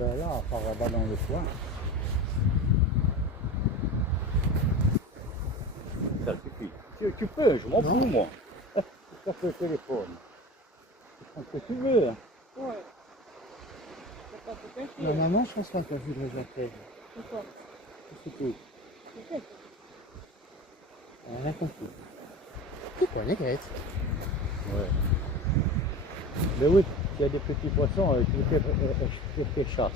Ben là, à part là-bas dans le coin. Ça suffit. Tu peux, je m'en fous moi. Ça fait le téléphone. Tu prends ce que tu veux. Hein. Ouais. T'as pas tout caché. Normalement, je pense pas qu'on vu de appels. Pourquoi? C'est tout. Peut-être. On a compris. C'est quoi, les grettes? Ouais. Mais oui, il y a des petits poissons, tu fais chasse.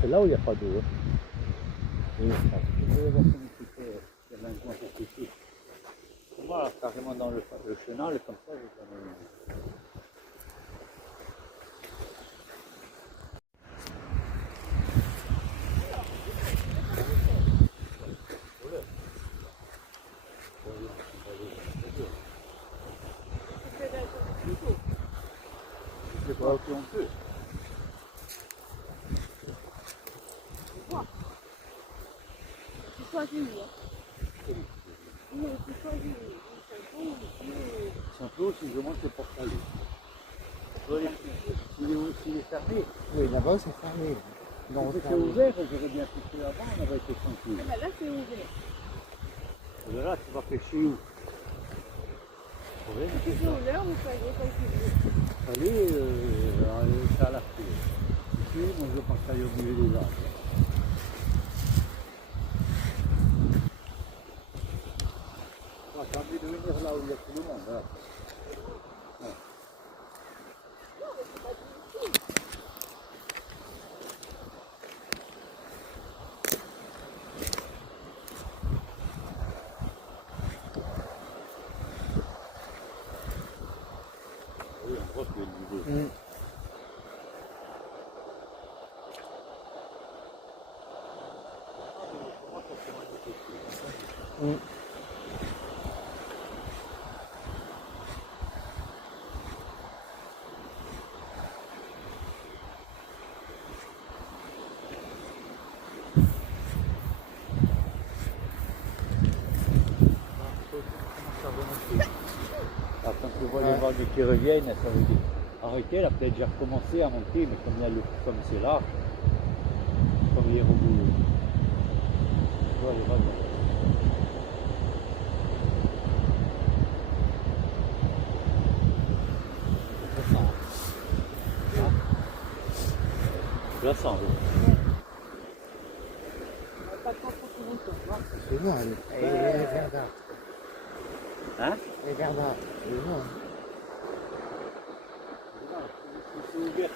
C'est là où il n'y a pas d'eau. Hein. Et ça, tu peux voir comme tu fais, il y a un coin pour pêcher. Voilà, carrément dans le chenal, comme ça, j'ai jamais vu. Je sais pas où on peut. Tu choisis où, hein? Non, tu choisis où? Saint-Claude, si je monte, c'est pour aller. S'il est fermé. Oui, là-bas, c'est fermé. Donc, c'est ouvert, j'aurais bien pêché là-bas, on aurait été tranquille. Ah, là, c'est ouvert. Et là, tu vas pêcher où? Si c'est ouvert, vous choisissez comme tu veux. Allez, c'est à la cour. Ici, moi, je pense aller au milieu des arbres. T'as envie de venir là où il y a tout le monde, là. Ouais. Oui, on voit qu'il y a une idée. Alors, quand tu vois les vagues qui reviennent, ça veut dire arrêtez, elle a peut-être déjà recommencé à monter, mais comme c'est large, comme les robots. Tu vois les vagues. Je la sens, oui. Pas trop longtemps. C'est loin, elle est verdâtre. Hein? Elle est verdâtre, c'est loin. C'est ouvert.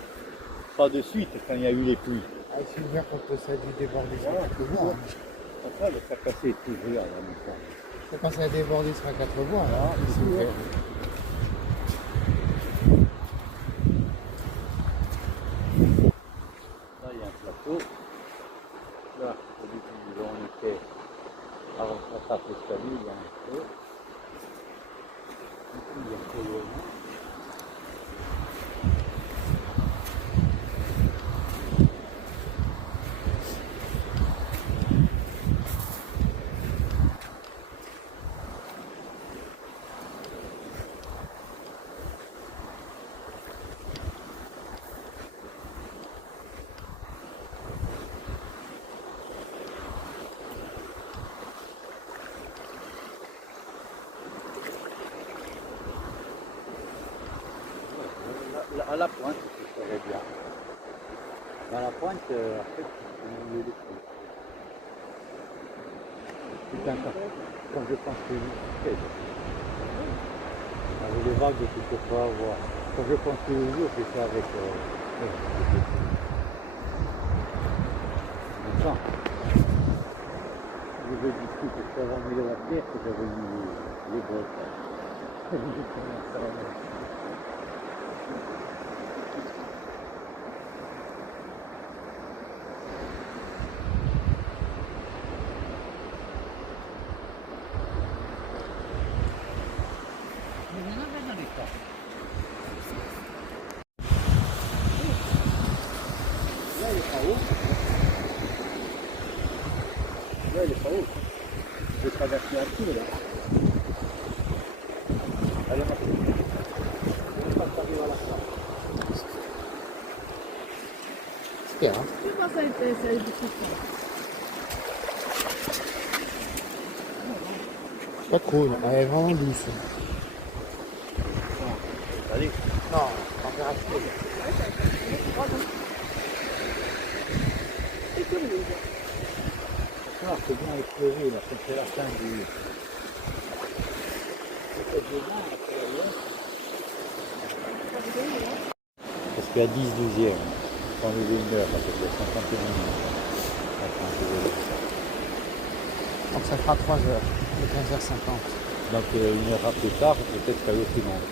Pas de suite quand il y a eu les pluies. Ah, c'est ouvert quand ça a dû déborder sur 4 voies. Ça, ça a cassé tout, regarde, en même temps. C'est quand ça a débordé sur 4 voies, là, c'est ouvert. Là, il y a un plateau. Là, au début, là, on était avant qu'on tape l'escalier, il y a un feu. Il y a un peu loin. À la pointe, ça serait bien. À la pointe, après, tu peux milieu des trucs. Putain, quand je pense que avec les vagues, tu peux pas voir. Quand je pense que les jours, j'ai fait avec le temps. Je veux discuter que ça va mis la terre, que j'avais mis les bottes. Là, il est pas haut. Là, il est pas haut. Je vais traverser un pied, là. Allez, ma fille. Je vais pas t'arriver à la fin. super. Hein. Je sais pas, ça a été du coup. Pas trop, là. Elle est vraiment douce. Allez. Non, température. C'est curieux. Ça, c'est bien exploser, là, c'est la fin du... Parce qu'il y a 10/12e, on enlever une heure, à peu près 51 minutes. Donc ça fera 3 heures, de 15h50. Donc une heure plus tard, peut-être qu'à l'autre monde.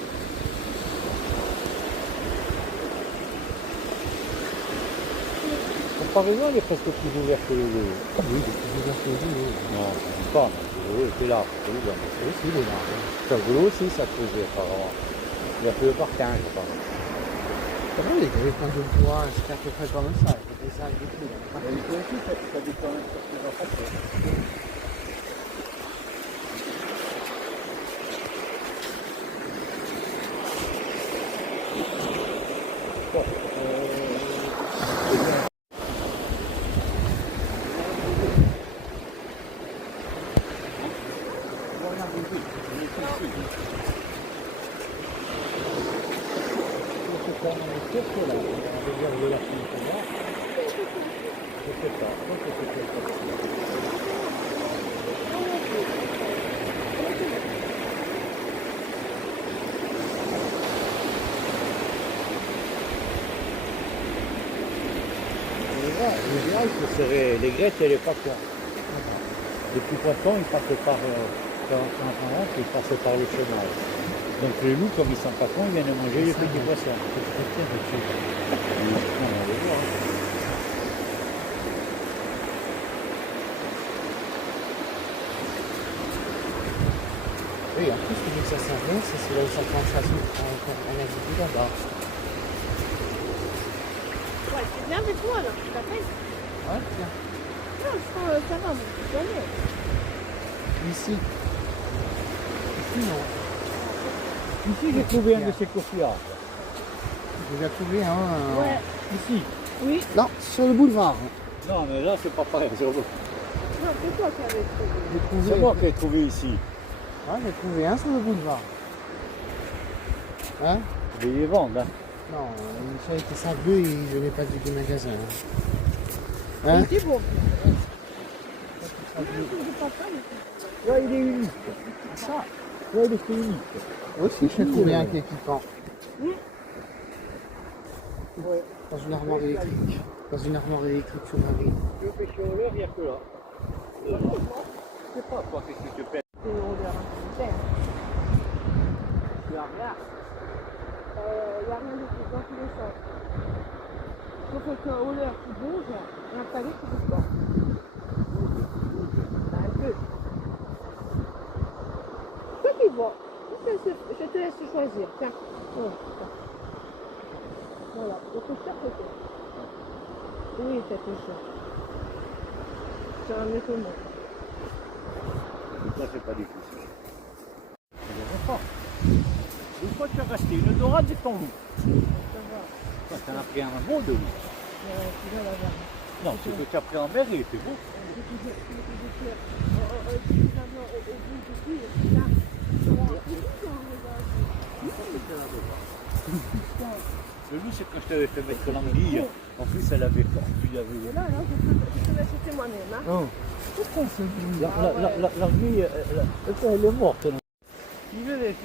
Comparaison, elle est presque plus ouverte que le vélo. Oui, de plus ouvert que vous. Non, je ne dis pas, mais le vélo était là. Le vélo aussi, il est là. Le vélo aussi, ça faisait apparemment. Il y a plus de partage, apparemment. C'est vrai, il y avait plein de bois, c'était à peu près comme ça. Il y avait des algues et tout. Mais toi aussi, ça dit quand même sur plusieurs facteurs. Bon, l'idéal, ce serait les grettes et les papons. Les petits poissons, ils passent par ils passent par le chômage. Donc les loups, comme ils sont pas cons, ils viennent manger les petits poissons. On va les voir. Oui, en plus, celui que ça servait, c'est là où ça commence à on a dit là-bas. Ouais, c'est bien avec moi là, tu t'appelles? Ouais, tiens. Non, ça va, mais tu connais. Ici. Ici, non. Ici, j'ai trouvé un de ces courtillards. J'ai déjà trouvé un. Ouais. Ici. Oui. Non, sur le boulevard. Non, mais là, c'est pas pareil. C'est Non, c'est toi qui avais trouvé. J'ai trouvé. moi qui ai trouvé ici. Ouais, j'ai trouvé un sur le boulevard. Hein? Je vais les vendre. Hein. Non, ça était ça bleu et je n'ai pas du magasin. Hein? Il était beau. Là, il est unique. Ça, là, il est unique. Aussi, j'ai trouvé un qui est piquant. Oui. Ouais. Dans une armoire électrique. Dans une armoire électrique sur la ville. Tu veux pêcher au leurre, il n'y a que là. Je sais pas, toi, qu'est-ce que tu pêches? C'est au leurre, hein. Tu as rien. Il n'y a rien de tout dans tous les sens. Sauf qu'au leurre qui bouge et un palais qui bouge pas. Un peu. Toi qui vois. Je te laisse choisir. Tiens. Voilà. Le coup de cœur, c'est fait. Oui, c'est tout ça. C'est un mieux que moi. Ça, c'est pas difficile. Je ne pas. Une fois que tu as resté une dorade de ton loup. Ça va. Toi, tu en as pris un beau de loup. Tu vas l'avoir. Non, ce que tu as pris en mer, il était beau. Le loup, c'est quand je t'avais fait mettre l'anguille. En plus, elle avait fort. Il y avait... Et là, je te l'ai acheté moi-même. Hein. Oh. Pourquoi c'est l'anguille, elle est morte.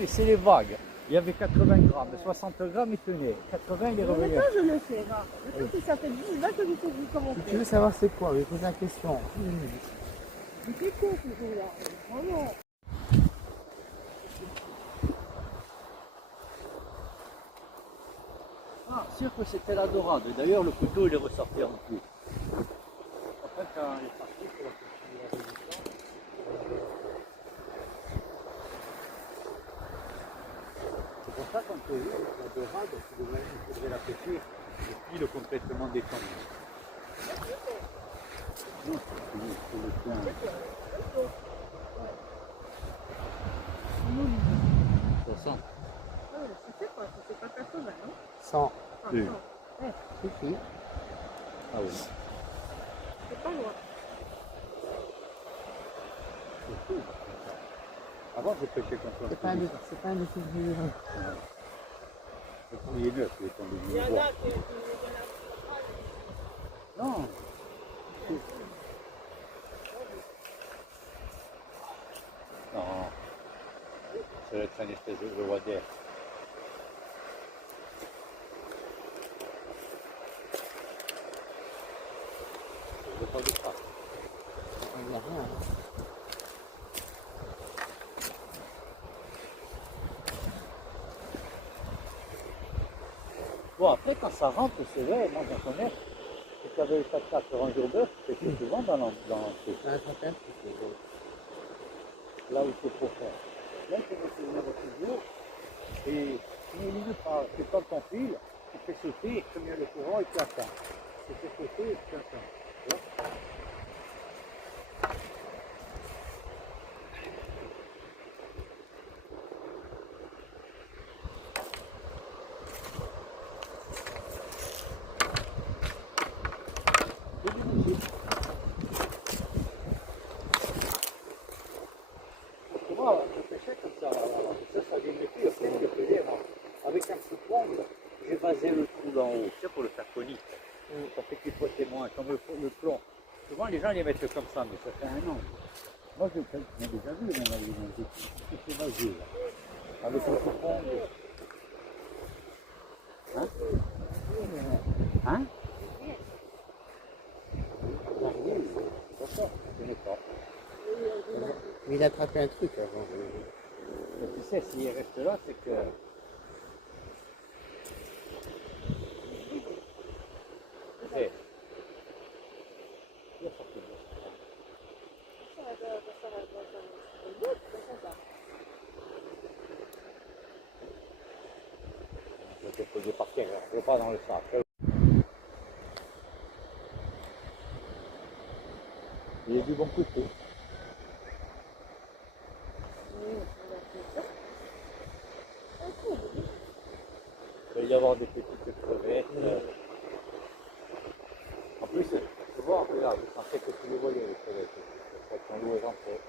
C'est les vagues. Il y avait 80 grammes, 60 grammes, il tenait. 80, il est revenu. Mais ça, je le sais. Là. Le truc, ça fait 10 ans que je sais comment Si tu faire. veux savoir c'est quoi, je vais poser la question. C'est con, ce truc-là. Vraiment. Ah, sûr que c'était la dorade. D'ailleurs, le couteau, il est ressorti en plus. Après, quand il est parti pour la résistance, c'est pour ça qu'on peut dire la dorade, il faudrait la pêcher depuis le complètement détendu. Non, c'est le point. 60. C'est pas 80, non? 100. Ah, Oui. 100. Si, si. Ah oui. C'est pas loin. C'est cool. Avant, j'ai pêché comme ça. C'est pas un de ces vieux. Il est neuf, il est tombé. Il y en a qui Non. Non. Ça va être une espèce de roi d'air. Je veux pas de ça. Il n'y a rien. Bon, après, quand ça rentre, c'est vrai, moi j'en connais. Si tu avais le 4x4 sur un jour d'œuf, c'était souvent dans truc. Un 31, Là où c'est pour faire. Là, tu mets le numéro toujours, et tu n'élimines pas, tu prends ton fil, tu fais sauter, tu mets le courant et tu attends. Tu fais sauter et tu attends. Tu vois? C'est du musique. Moi, je pêchais comme ça, ça vient de me dire, qu'est-ce que je faisais, moi? Avec un petit ongle, j'ai vasé le trou d'en haut, tu sais, pour le faire conique. Ça fait qu'il faut témoin, comme le plomb. Souvent, les gens les mettent comme ça, mais ça fait un an. Moi, je l'ai déjà vu, même avec les c'est vasé, là. Avec le petit ongle. Hein? Hein? C'est ça, je connais pas. Mais il a attrapé un truc avant. Mais tu sais, s'il reste là, c'est que... C'est... Je vais te poser par terre, je ne vais pas dans le sac. Il est du bon côté. Il va y avoir des petites crevettes. En plus, tu vois, regarde, je pensais que tu les voyais, les crevettes. C'est quand l'eau est rentrée.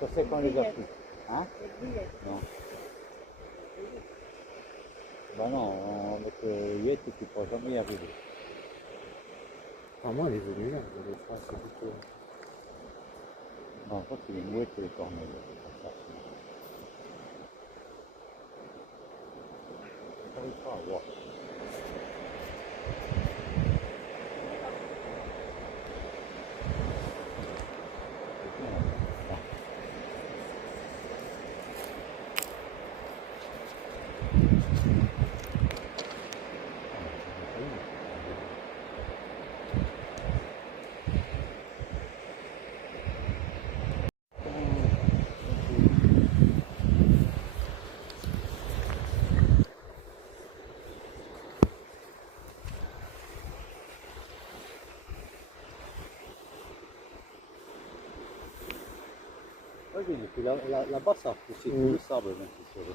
Ça c'est qu'on les a pris. Hein? Non. Ben non, avec le huette, tu ne pourras jamais y arriver. Vraiment, elle est venue là. Les phrases, c'est plutôt. Non, en fait, c'est les mouettes et les cornets. Ça n'arrive pas à voir. Oui, et puis là-bas, ça a poussé tout le sable même si c'est revenu.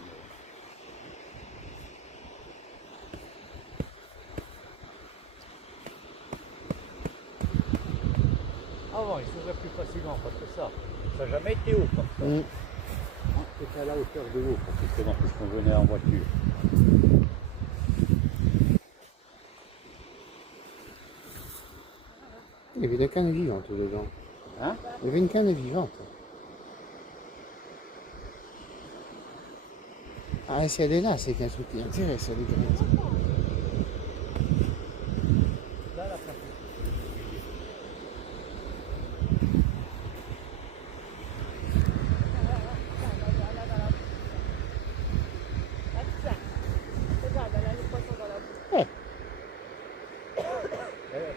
Avant, il s'ouvrait plus facilement parce que ça n'a jamais été haut comme ça. C'était à la hauteur de l'eau, justement, puisqu'on venait en voiture. Il y avait des cannes vivantes dedans. Hein? Il y avait une canne vivante. Ah, si elle est là, c'est qu'un truc qui intéresse, elle est grande. Là, là,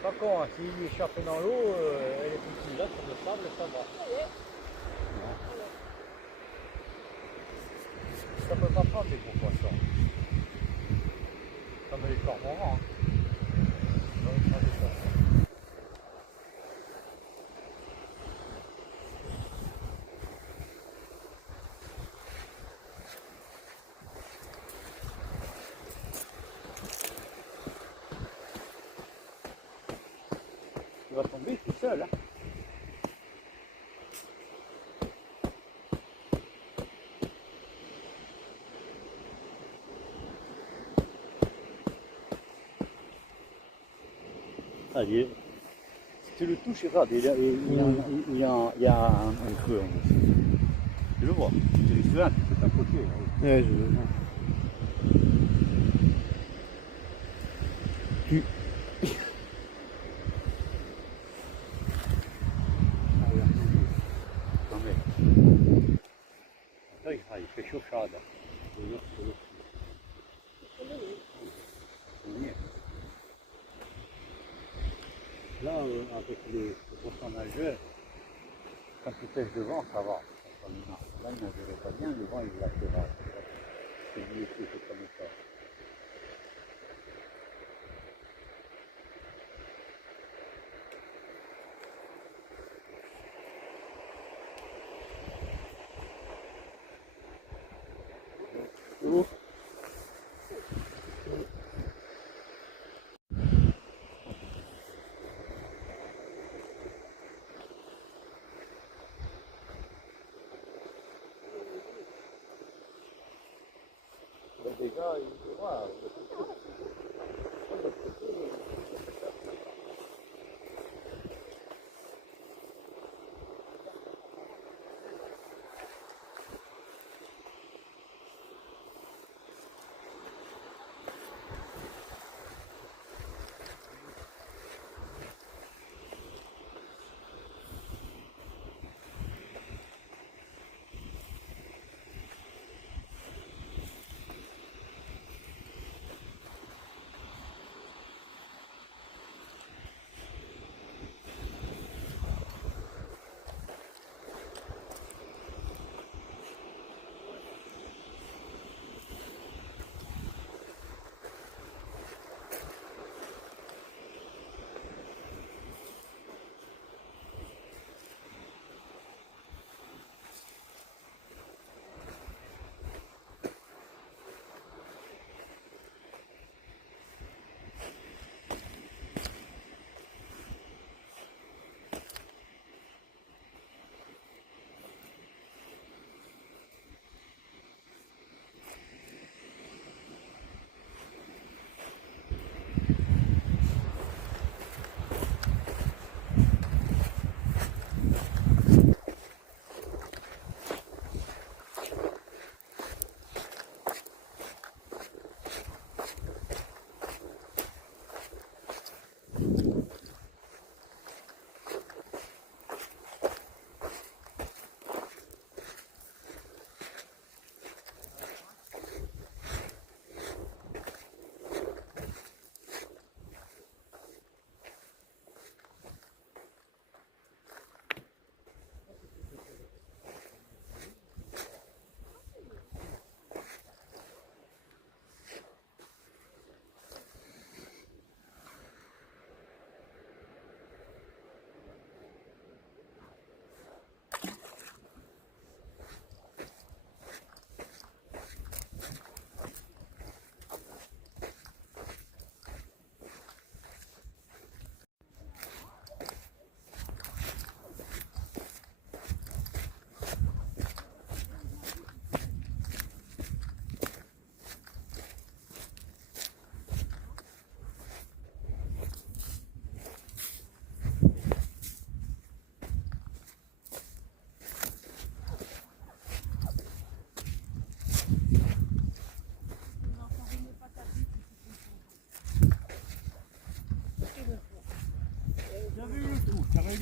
par contre, s'il échappe dans l'eau, elle est petite. Là, sur le sable, ça va. Ça peut pas prendre des gros poissons. Comme les cormorans. Ça va prendre des poissons. vas tomber tout seul. Hein. Allez, si tu le touches, regarde, il y a un creux en dessous. Tu le vois, tu le souviens, tu peux t'approcher. Ouais, je veux bien. Il fait chauffade. Là, avec les poissons nageurs, quand tu pêches devant, ça va. Là, il ne nagerait pas bien, le vent, il lâchera. C'est mieux que c'est comme ça. Oh. Déjà, il voit.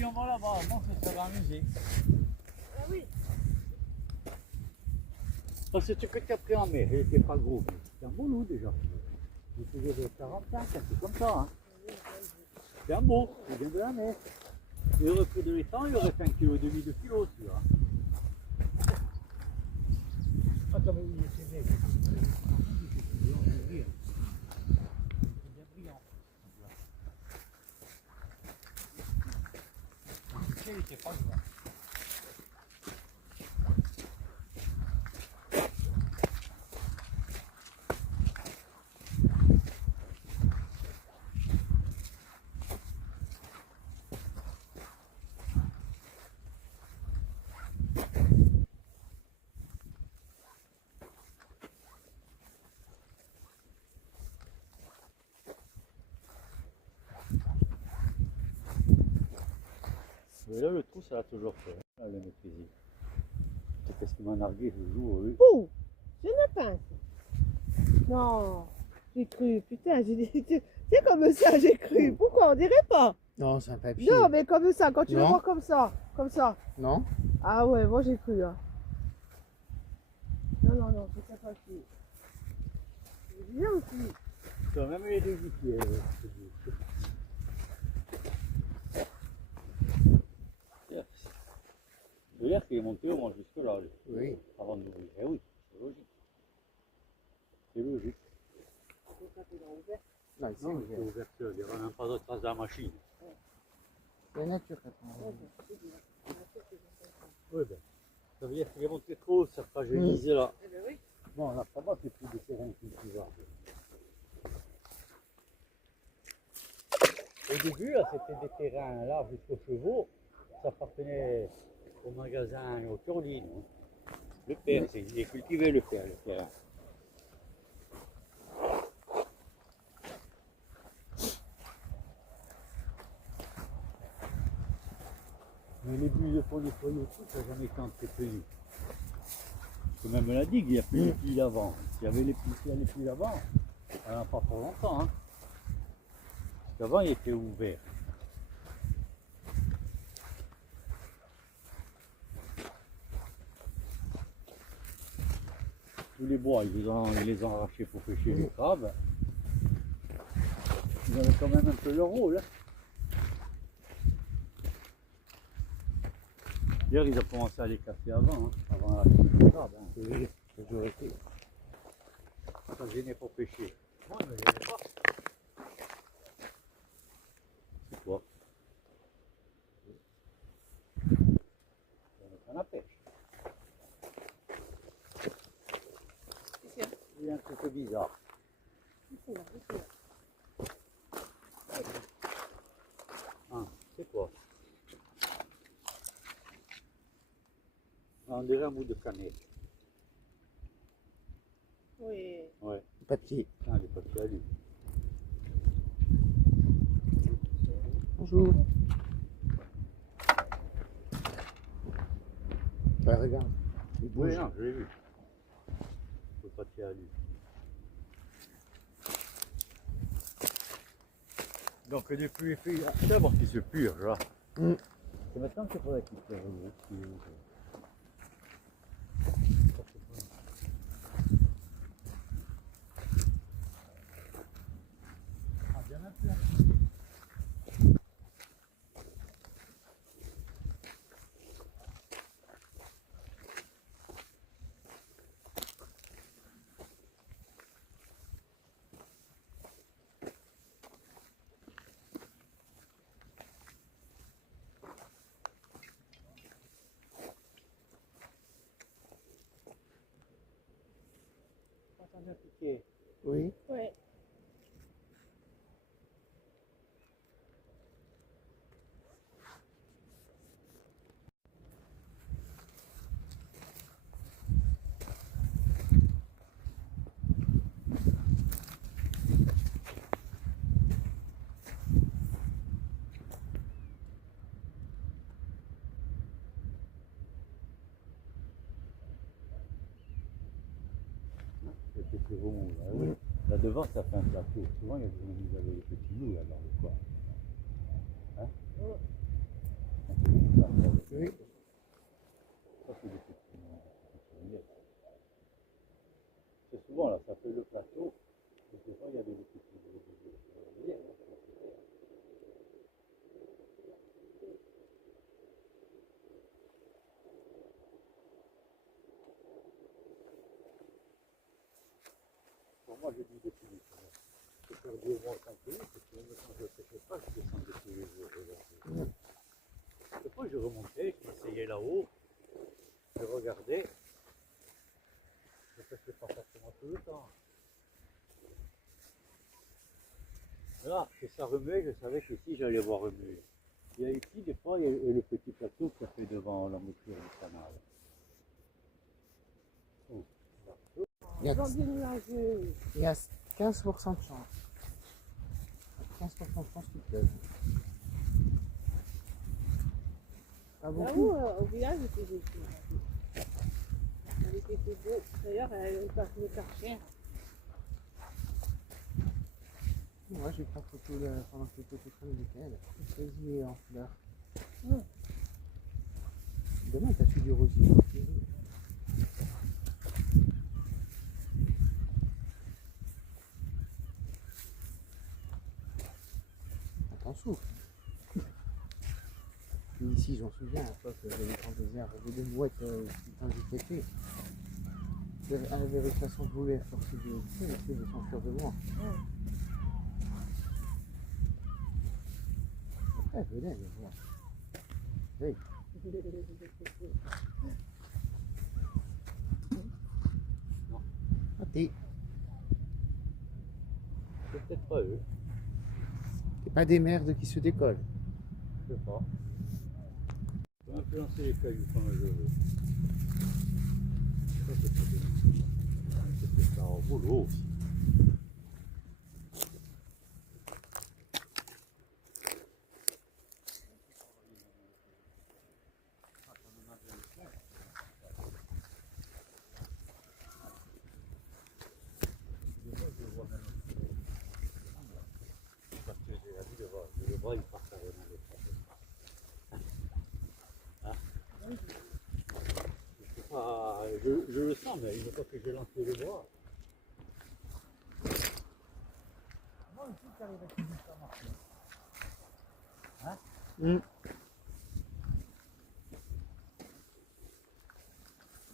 On va là-bas, avant ça va amuser. Ah oui. Parce que tu peux t'appeler en mer, il n'était pas gros. C'est un beau loup déjà. Il faisait de 45, un peu comme ça. Hein. C'est un beau, il vient de la mer. Il aurait pris de l'étang, il aurait fait 1,5 kg, 2 kg, tu vois. Attends, mais c'est vrai. Il était pas grand. Et là, le trou, ça l'a toujours fait. Là, le maîtriser. C'est parce qu'il m'a nargué ce jour, oui. Ouh, c'est une pince. Non, j'ai cru. Putain, j'ai dit. C'est comme ça, j'ai cru. Pourquoi on dirait pas? Non, c'est un papier. Non, mais comme ça, quand tu le Non. vois comme ça. Comme ça. Non? Ah ouais, moi j'ai cru. Hein. Non, non, non, c'est pas facile. C'est bien aussi. Tu as même les deux pieds. Je veux dire qu'il est monté au moins jusque là, lui, Oui. avant d'ouvrir. Eh oui, c'est logique. C'est logique. Non, ici, Non, oui. c'est ouverture, il n'y aura même pas de trace de la machine. C'est la nature. Attends. Oui, ben, ça veut dire qu'il est monté trop haut, ça fragilisé là. Eh ben oui. Bon, là, ça va, c'est plus de terrain cultivable. Au début, là, c'était des terrains là jusqu'aux chevaux. Ça appartenait au magasin au Tourline. Hein. Le père, il est cultivé le père, le terrain. Mais les bulles de fond nettoyées et tout, ça n'a jamais été entretenu. Parce que même la digue, il n'y a plus les plis d'avant. S'il y avait les plis d'avant, ça n'a pas pour longtemps. Hein. Parce qu'avant, il était ouvert. Tous les bois, ils les ont arrachés pour pêcher les crabes. Ils avaient quand même un peu leur rôle. Hein. D'ailleurs, ils ont commencé à les casser avant, hein, avant la pêche des crabes. Hein. Oui, c'est toujours été. Ça gênait pour pêcher. Moi, il ne me gênait pas. C'est quoi? On a pêche. Il y a un truc bizarre. Ah, c'est quoi? On dirait un bout de cannelle. Oui. Ouais. Papier. Ah, des papiers à lui. Bonjour. Bah, regarde. Il bouge. Oui, non, je l'ai vu. Le papier à lui. Donc, depuis les filles, d'abord qu'ils se purgent, là. C'est maintenant qu'il faudrait qu'ils se purgent. Ah, bien maintenant. Ça vient piquer. Oui. Ouais. C'est plus remous, là, oui. Là devant, ça fait un plateau. Souvent, il y a des gens qui avaient des petits loups là dans le coin. Hein? Oui. Ça, c'est des petits loups. C'est souvent là, ça fait le plateau. Et des fois, il y avait des petits loups. Pour moi, je dis depuis je peux faire 2 mois sans payer, parce que même quand je ne pêchais pas, je descendais tous les jours regarder. Des fois, je remontais, je m'asseyais là-haut, je regardais. Je ne pêchais pas forcément tout le temps. Là, que ça remuait, je savais qu'ici, j'allais voir remuer. Il y a ici, des fois, il y a le petit plateau qui a fait devant l'embouchure du canal. Oh, là. Il y a, Janvier nuageux. il y a 15% de chance. 15% de chance qu'il pleuve. Pas beaucoup. Là-haut, au village, il faisait chaud. Il était tout beau. D'ailleurs, elle passe le Karcher. Moi, j'ai pris photo pendant que j'étais au train du week-end. Rosier en fleurs. Demain, t'as fait du rosier. T'en souffles. Puis ici, j'en souviens, à l'époque, j'avais quand des herbes, j'avais des mouettes quand j'étais fait. Elle avait réussi à s'envoler à force de s'enfuir de moi. Après, venez, les voir. Oui. Ah, t'es C'est peut-être pas eux. pas des merdes qui se décollent. Je sais pas. On peut lancer les cailloux quand je veux. Ça, c'est pas bien. C'est ça au boulot aussi. Parce que j'ai la vie de voir, le bras il part carrément de ça. Hein? Je sais pas, je le sens, mais une fois que j'ai lancé le bras. Moi aussi, ça arrive à ce que ça marche. Hein?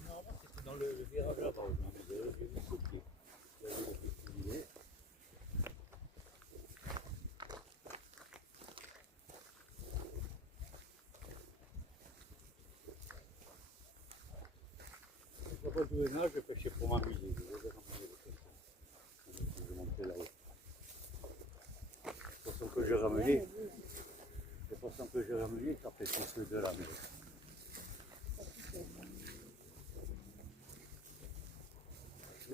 Normalement, c'était dans le virage là-bas, j'ai vu ce pied. J'avais le pied ciblé. Je ne sais pas d'où est là, je pêchais pour m'amuser. Je vais ramener le poisson. Je vais monter là-haut. Le poisson que j'ai ramené, ça fait plus que de la mer.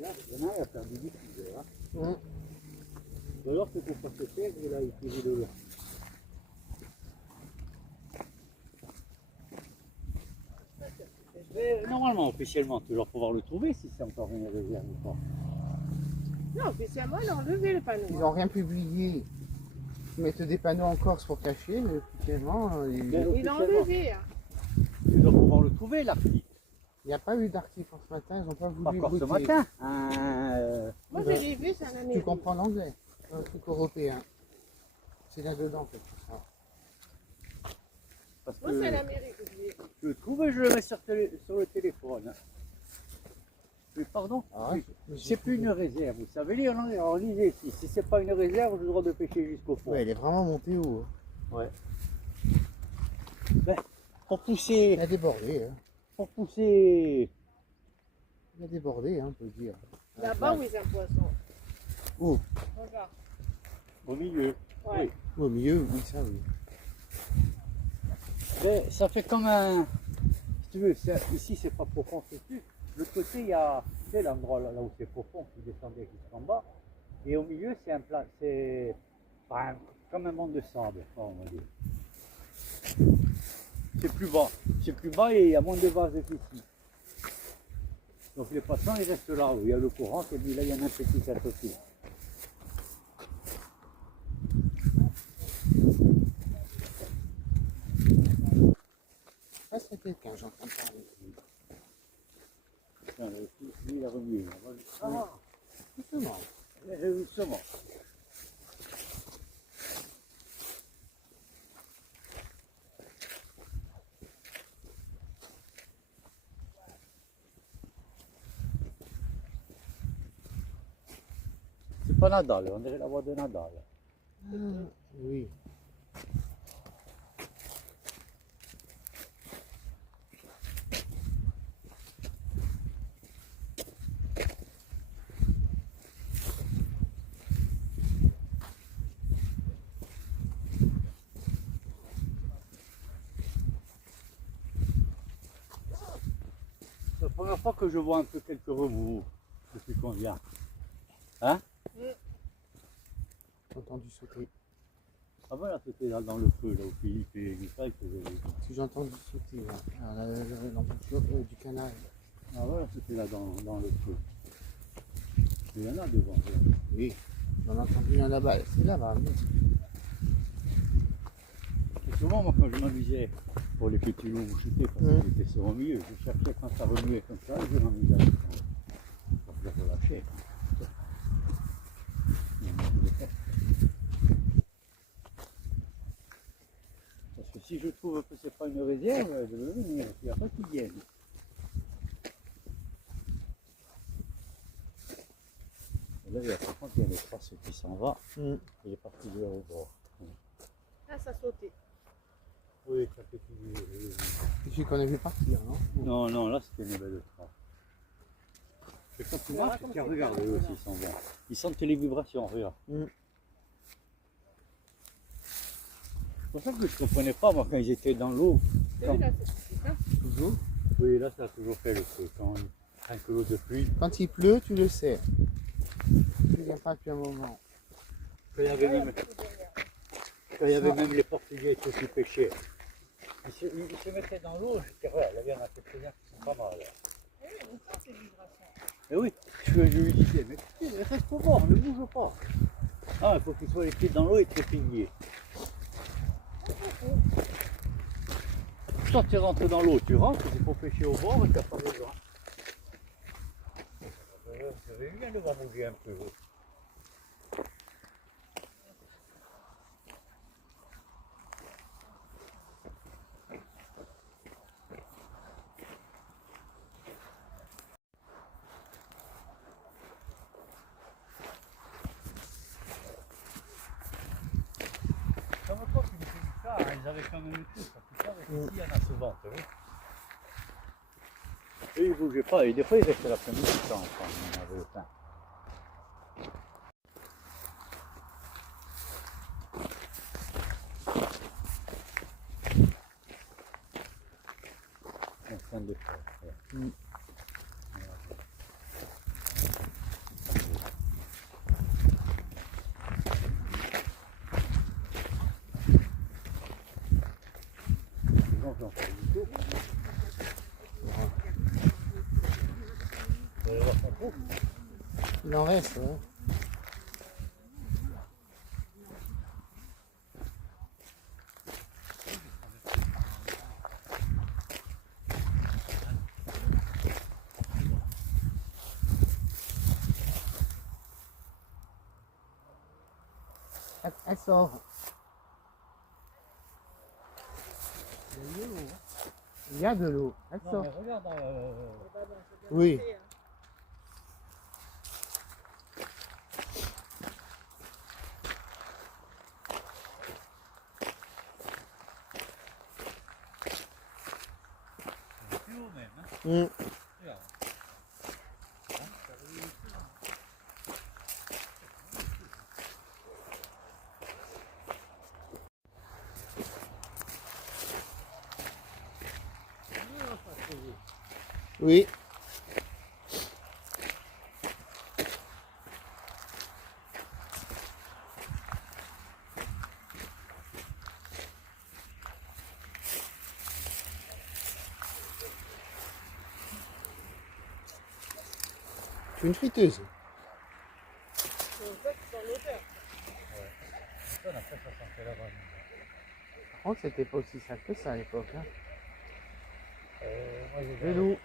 Là, il y en a, il a perdu du pied. Hein. Ou alors, c'est pour pas se perdre, il a tiré de loin. Mais normalement, officiellement, tu dois pouvoir le trouver si c'est encore une réserve ou pas. Non, officiellement, ils ont enlevé le panneau. Ils n'ont rien publié. Ils mettent des panneaux en Corse pour cacher, mais officiellement, Ils l'ont enlevé. Hein. Tu dois pouvoir le trouver, l'article. il n'y a pas eu d'article ce matin, ils n'ont pas Pas voulu encore ce voter. matin. Moi, je l'ai vu, c'est un Tu Américain. comprends l'anglais, un truc européen. C'est là-dedans, quelque chose. Parce Moi, que c'est l'Amérique. je le trouve et je le mets sur le téléphone. Hein. Mais pardon, Ah ouais, c'est plus une réserve. Vous savez lire, on lisait ici. Si c'est pas une réserve, j'ai le droit de pêcher jusqu'au fond. Ouais, il est vraiment monté haut. Hein. Ouais. Ben, pour pousser, Il a débordé. Hein. pour pousser. Il a débordé, hein, on peut dire. Là-bas, où ils ont un poisson. Où? Regarde. Au milieu. Ouais. Au milieu, oui, ça, oui. Mais ça fait comme un. Si tu veux, ici c'est pas profond, c'est plus. De l'autre côté, il y a l'endroit là où c'est profond qui descendait jusqu'en bas. Et au milieu, c'est un plat. C'est enfin, comme un monde de sable, on va dire. C'est plus bas. C'est plus bas et il y a moins de vases qu'ici. Donc les poissons ils restent là où il y a le courant, et puis là il y en a un petit à côté. Ça, c'est quelqu'un, j'entends parler. Tiens, lui il a remis. Ah, Justement. justement. C'est pas Nadal, on dirait la voix de Nadal. Ah, oui. C'est la première fois que je vois un peu quelques remous depuis qu'on vient. Hein? J'ai entendu sauter. Ah voilà, c'était là dans le feu, là où Philippe et Michael faisaient les... Si j'entends du sauter, là. L'embouchure du canal. Ah voilà, c'était là dans le feu. Il y en a devant. Là. Oui, j'en ai entendu un là-bas. C'est là-bas. Et souvent, moi, quand je m'amusais pour les petits loups bouchetés, parce qu'ils étaient sur au milieu, je cherchais quand ça remuait comme ça, je m'amusais pour les relâcher. Parce que si je trouve que c'est pas une réserve, je veux venir, il n'y a pas qu'ils viennent. Et là, par contre, il y a le trace qui s'en va, il est parti de au bord. Ah, ça sautait. Oui, ça fait tout. C'est celui qu'on a vu partir, non? Non, non, là c'était une belle trace. Et quand tu marches, tu regardes eux aussi, ils s'en vont. Ils sentent les vibrations, regarde. C'est pour ça que je ne comprenais pas, moi, quand ils étaient dans l'eau. T'as vu là, c'est ça? Toujours. Oui, là, ça a toujours fait le feu. Quand que l'eau de pluie. Quand il pleut, tu le sais. Tu ne viens pas depuis un moment. Quand il y avait même les Portugais qui pêchaient. Ils se mettaient dans l'eau, je dirais, là, il y en a quelques-uns qui sont pas mal. Oui, on sent ces vibrations. Et oui, je lui disais, mais écoutez, reste au bord, ne bouge pas. Ah, il faut qu'il soit les pieds dans l'eau et trépigner. Quand tu rentres dans l'eau, tu rentres, il faut pêcher au bord et tu n'as pas besoin. J'avais bien le voir bouger un peu. Ça me compte qu'ils faisaient ça, ils avaient quand même eu tout, parce que ça, avec ici, il y en a souvent, tu vois. Et ils ne bougeaient pas, et des fois ils restaient l'après-midi quand on avait le pain. En train de faire. J'en fais du tout. Vous allez voir son trou. Il en reste, ouais. Elle sort. Il y a de l'eau. Elle Non, sort. mais regarde, Oui. c'est plus haut même. Hein. Regarde. Oui. C'est une friteuse. C'est en fait son odeur. Ça, après, ça sentait la vanne. Par contre, c'était pas aussi sale que ça à l'époque. Hein. Moi, j'ai De l'eau.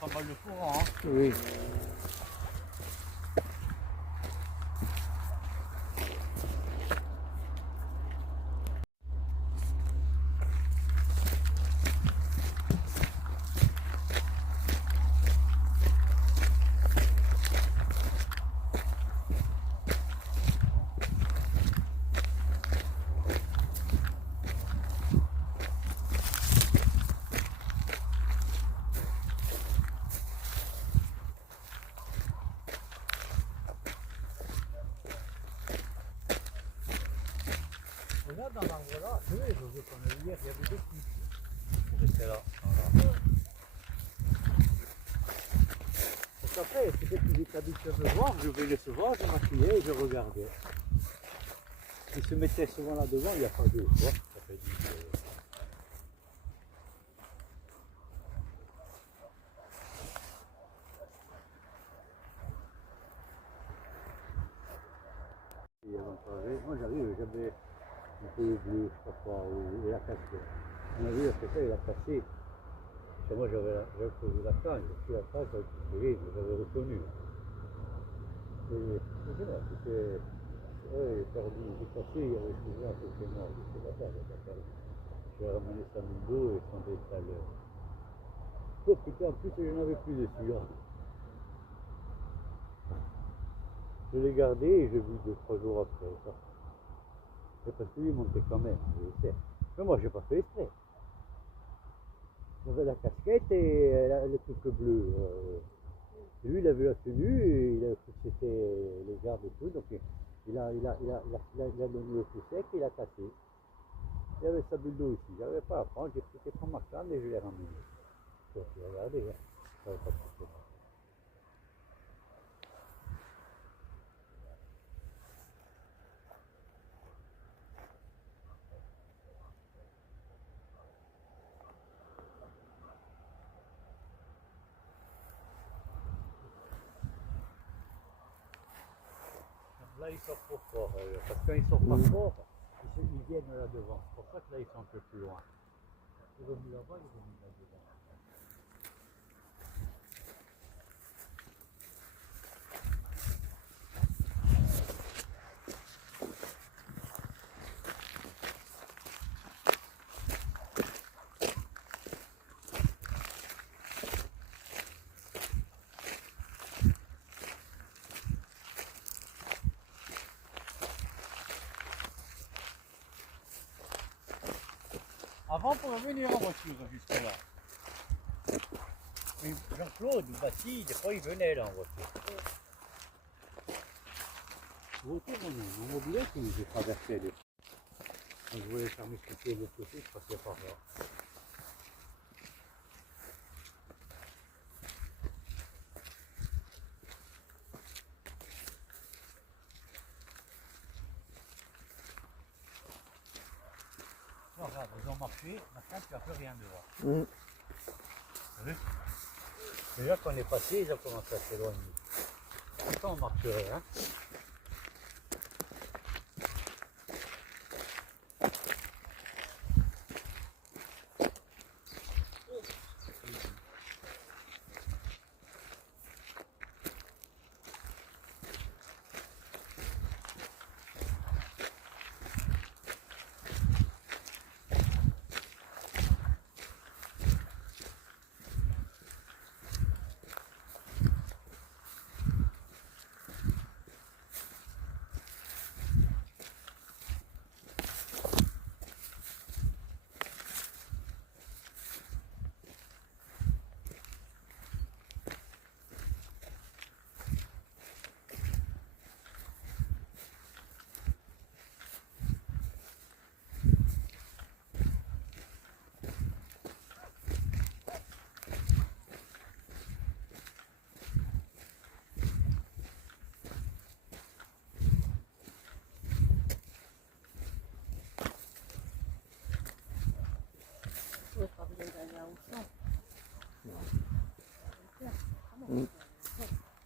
pas mal de courant. Hein. Oui. Regarde dans l'endroit-là, tu vois, les oiseaux qu'on a eu hier, il y avait deux petits. J'étais là. Voilà. Parce qu'après, peut-être qu'ils étaient habitués à me voir, je venais se voir, je m'appuyais et je regardais. Ils se mettaient souvent là devant, il n'y a pas d'eau, tu vois. Ça fait du... Et avant de travailler, moi j'arrive, j'avais un peu de bleu, je sais pas quoi, et la casquette. On a vu la casquette, il a cassé. Parce que moi j'avais posé la canne, j'ai pris la canne, j'avais coupé, je l'avais reconnu. Et c'est là, c'était... Ouais, j'ai perdu, j'ai cassé, il y avait toujours un peu chez moi, j'étais là-bas, j'ai pas perdu. J'ai ramené ça dans le dos et son détaleur. Oh putain, en plus je n'en avais plus dessus. Hein. Je l'ai gardé et je l'ai vu 2-3 jours après. Ça. C'est parce que lui montait quand même, je sais. Mais moi j'ai pas fait exprès. J'avais la casquette et le truc bleu. Lui il avait la tenue et il a cru que c'était les gardes et tout, donc il a donné le coup sec et il a cassé. Il y avait sa bulle d'eau ici, j'avais pas à prendre, j'ai pris prendre ma canne et je l'ai ramené. Donc regardez, hein. Ça n'avait pas de problème. Là, ils sortent trop fort, parce que quand ils sortent pas fort, ils viennent là devant. C'est pour ça que là, ils sont un peu plus loin. Ils vont mis là-bas, ils vont mis là devant. Avant, on pouvait venir en voiture jusque-là. Mais Jean-Claude, Bastille, des fois, il venait là en voiture. Voiture, mon mobilette, j'ai traversé les... Quand je voulais faire mes pieds de l'autre côté, je passais par là. Non, regarde, ils ont marché, maintenant tu n'as plus rien devant. Mmh. T'as vu? Déjà qu'on est passé, ils ont commencé à s'éloigner. Pourtant on marcherait, hein.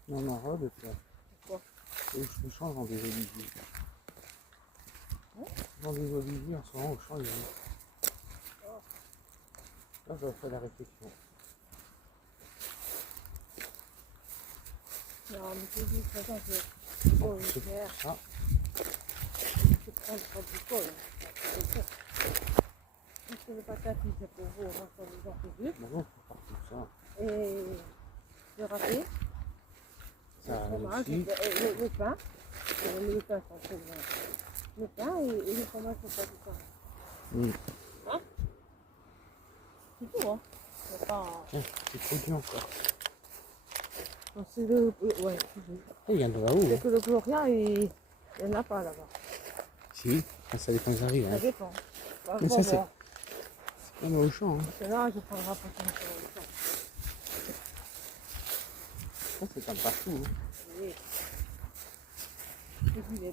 On en a ras de ça. Pourquoi? Et je me change dans des oliviers. Dans des oliviers, en ce moment, au champ, il y a... Là, ça va faire la réflexion. Non, mais je dis, de toute façon, c'est bon, il faire. Ah, Je prends pas du tout, là. C'est ça. Parce que le patate, c'est pour vous, on va faire des entrevues. maintenant, on part tout ça. Et le râpé, le Ça fromage, aussi. le pain. Le pain, c'est très bien. Le pain et le fromage, c'est pas tout ça. Mm. Hein? C'est tout, hein. C'est pas... Tiens, c'est trop dur encore. Non, c'est le... Ouais, Il y en a de là-haut. c'est Hein. que le Gloria, il n'y en a pas là-bas. Si, ça dépend des arrives. Ça Hein. dépend. Bah, Mais bon, ça, c'est bon. comme au champ. Hein. Parce que là, je prendrai pas ça sur le temps. Ça, c'est comme partout. Hein. Oui. Je voulais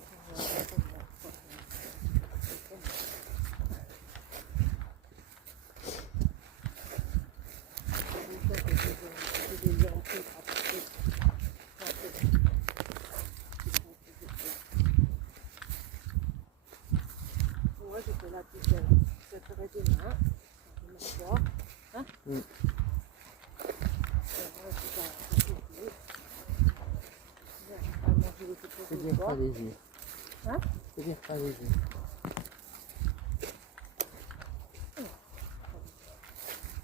pour moi, je fais la petite séparer des mains, je m'assois, hein? Mm. C'est bien pas léger. Hein? C'est bien pas léger.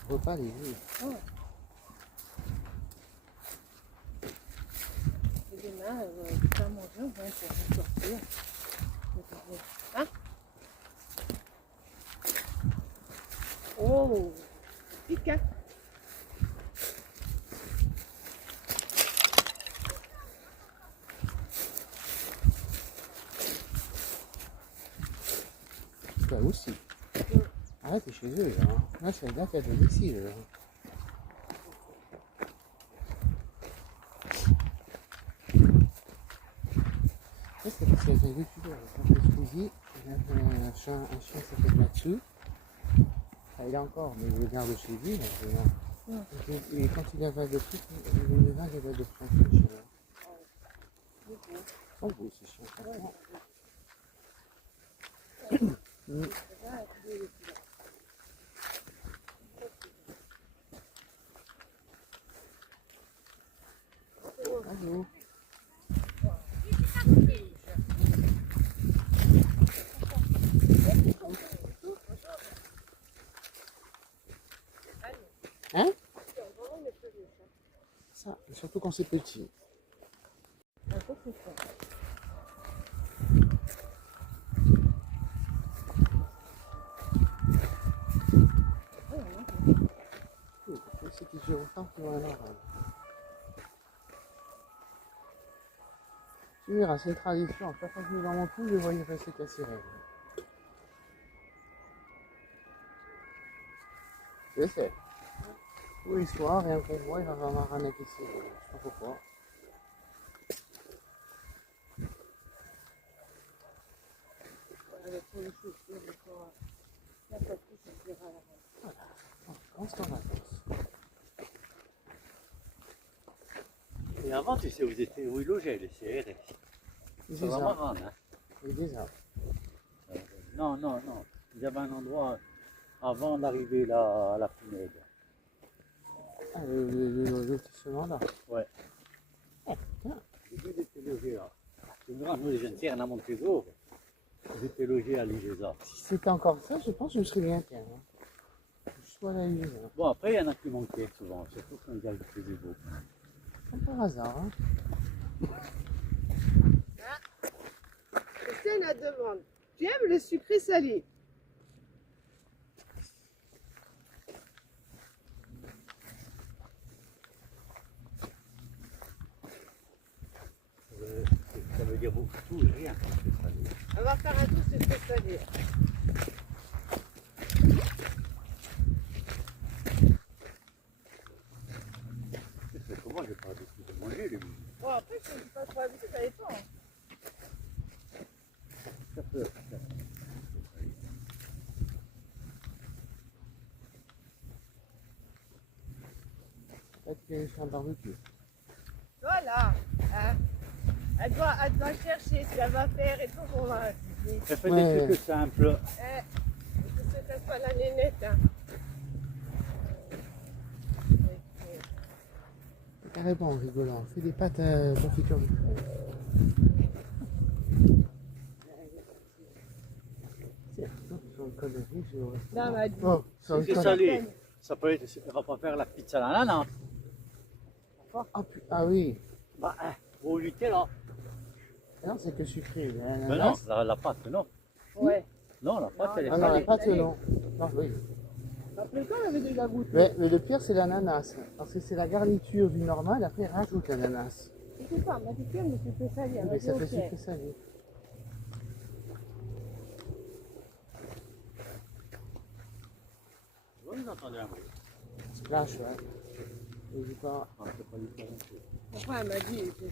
Repas léger. Ouais. Et demain, tu vas manger, on va pour sortir. Hein? Oh! Piquant! Là aussi. Arrête, t'es chez eux, là. Là, c'est là qu'il y a de ici, là. Ça, c'est parce qu'il y a un youtubeur, il s'appelle Squeezie. Il a un chien qui s'appelle Matsu. Ah, il a encore, mais il le garde chez lui, là, et quand il avale le truc, il avale de prendre le chien. Oh, oui, c'est chiant, franchement. Allô. Hein? Ça, surtout quand c'est petit. C'est qu'il dure autant qu'il va en avoir. Tu verras, c'est une tradition. Chaque fois que je vais dans mon poule, je voyais rester cassé. Je sais. Tous les soirs, rien qu'on voit, il va avoir un ici. Je sais pas pourquoi. On se en vacances. Et avant, tu sais où ils logeaient, les CRS. Ils C'est des vraiment arbres. grande, hein. Il y a des arbres. Non, non, non. Il y avait un endroit avant d'arriver là à la Pinède. Ah, le lotissement là. Ouais. Oh, putain. Ils étaient logés là. C'est grand, nous les jeunes tiers, on a mon trésor. Ils étaient logés à l'Igéza. Si c'était encore ça, je pense que je serais bien tiens. Hein. Je sois là, hein. Bon, après, il y en a qui manquaient souvent, surtout quand il faisait beau. Comme par hasard. Hein. C'est la demande. Tu aimes le sucré salé? Ça veut dire beaucoup tout et rien quand c'est salé. On va faire un tout sucré salé. C'est comment j'ai pas l'habitude de manger les musiques. Bon, après, si tu passes pas l'habitude, ça dépend. Ça peut. Peut-être que je suis un barbecue. Voilà. Hein? Elle doit chercher ce qu'elle va faire et tout pour la cuisiner. Ça fait Ouais. des trucs simples. Que ce ne pas la nénette. Hein. carrément en rigolant. Fais des pâtes confiture de fraises. Tiens, sur le col de riz, je vais au restaurant. Non, mais Oh, sur le C'est col. salé. Ça peut être, on va pas faire la pizza à l'ananas. Ah oui. Bah, vous luttez là. Non, c'est que sucré. Mais non, la pâte, non. ouais. Non, la pâte, elle est Ah non, la salée. pâte, non. Non, oui. Après ça, on avait déjà goûté. Mais le pire, c'est l'ananas. Parce que c'est la garniture du normal, après, rajoute l'ananas. Je sais pas, ma petite fille, mais c'était salé. Elle m'a Mais dit, ça fait ok. sucré salé. Vous entendez un bruit. Splash, ouais. N'hésite pas. Ah, c'est pas du tout non plus. Enfin, elle m'a dit, elle veut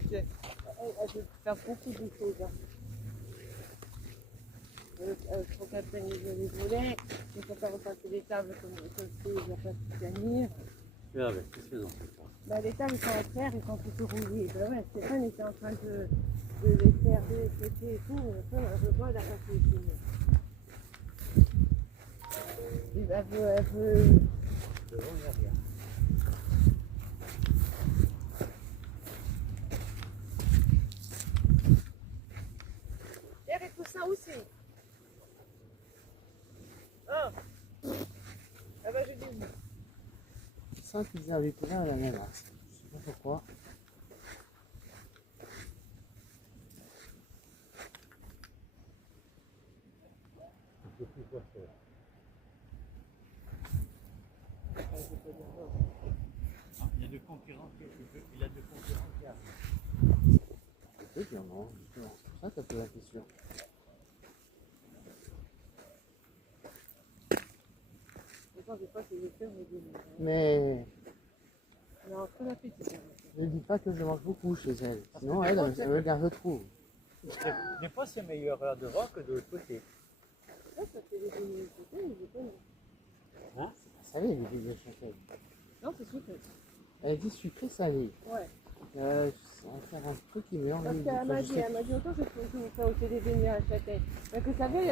faire beaucoup de choses. Hein. Il faut qu'elle prenne les volets, il faut qu'elle repasse les tables comme il n'y a pas de tenir. Qu'est-ce qu'ils ont fait ça? Bah, les tables sont en fer, ils sont toutes rouillées. Bah ouais, Stéphane était en train de les faire défléter et tout. Elle veut pas la passer les films. Elle veut... Devant, il n'y a rien. Eric, tout ça aussi. Ah. Ah bah je dis oui. Sans pizza avec là à l'ananas. Je sais pas pourquoi. Je sais plus quoi faire. Ah, il y a deux concurrents il a deux concurrents qui arrivent. Peut-être qu'il y en a, justement. C'est pour ça que tu as posé la question. Pourtant, j'ai pas que je fais, Mais non, très appétit. ne dis pas que je mange beaucoup chez elle. Sinon, elle la retrouve. Des fois, c'est meilleur là devant que de l'autre côté. Ça fait des demi côté, mais j'ai pas eu. Hein? Vous savez, les bébés de Chantal. Non, c'est sucré. Elle dit sucré salé. Ouais. On va faire un truc qui mélange Parce les qu'elle m'a dit autant je vous fais aussi des beignets à la tête. Mais que vous savez, il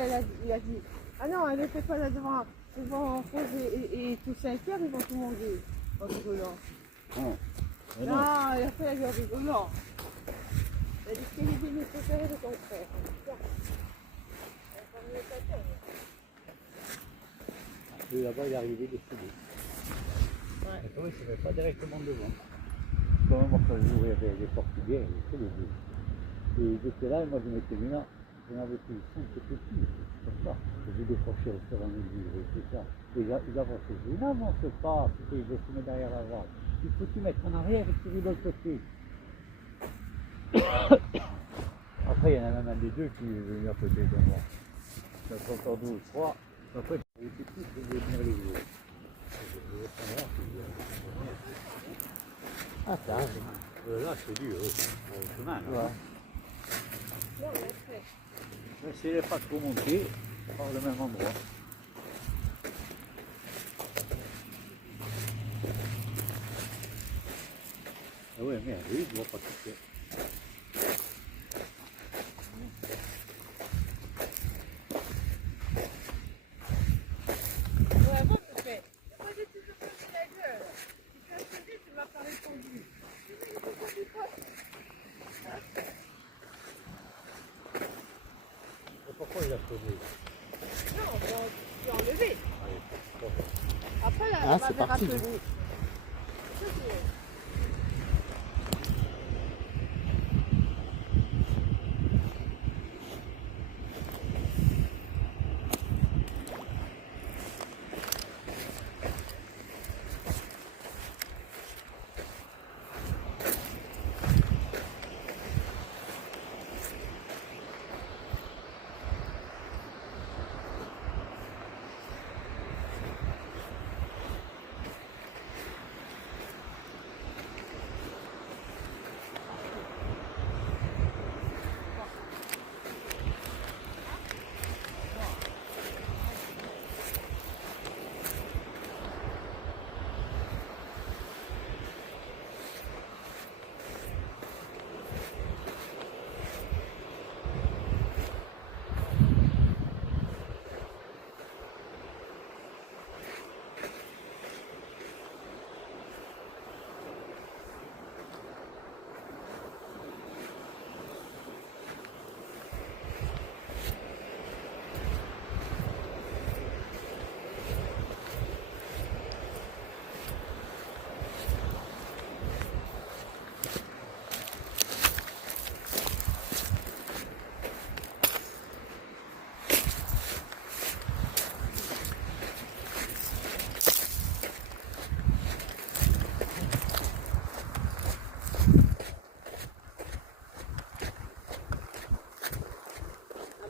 a dit, ah non, elle ne fait pas là devant. Ils vont poser et tous 5 heures, ils vont tout manger en rigolant. Non. Mais Non, non. elle a fait en rigolant. Elle a dit que les beignets préférés de ton frère. Tiens. Elle va mieux sa tête. Lui là-bas, il est arrivé décédé. Ouais. Mais oui, il ne se met pas directement devant. Quand même, quand je jouais avec les Portugais, c'est les deux. Et j'étais là, et moi je m'étais mis là. J'en avais pris 5 petits, comme ça. J'ai décroché au fur et à mesure, et c'est ça. Et ils avançaient. Je dis, n'avance pas, il veut se mettre derrière la vague. Il faut t'y mettre en arrière et tirer de l'autre côté. Après, il y en a même un des deux qui est venu à côté de moi. J'en ai encore 2 ou 3. Après, j'ai été tous, je vais venir les jouer. Ah, ça, Là, c'est dur, au chemin. Là. ouais. Non, mais après. Essayez pas trop monter par le même endroit. Ah ouais, merde, lui, il ne doit pas toucher. Ouais, moi, je fais. Moi, j'ai toujours fermé la gueule. Tu t'as sonné, tu m'as pas répondu. Et pourquoi il a sonné? Non, bon, tu l'as enlevé. Allez, bon. Après, Ah, elle c'est m'avait parti. rappelé.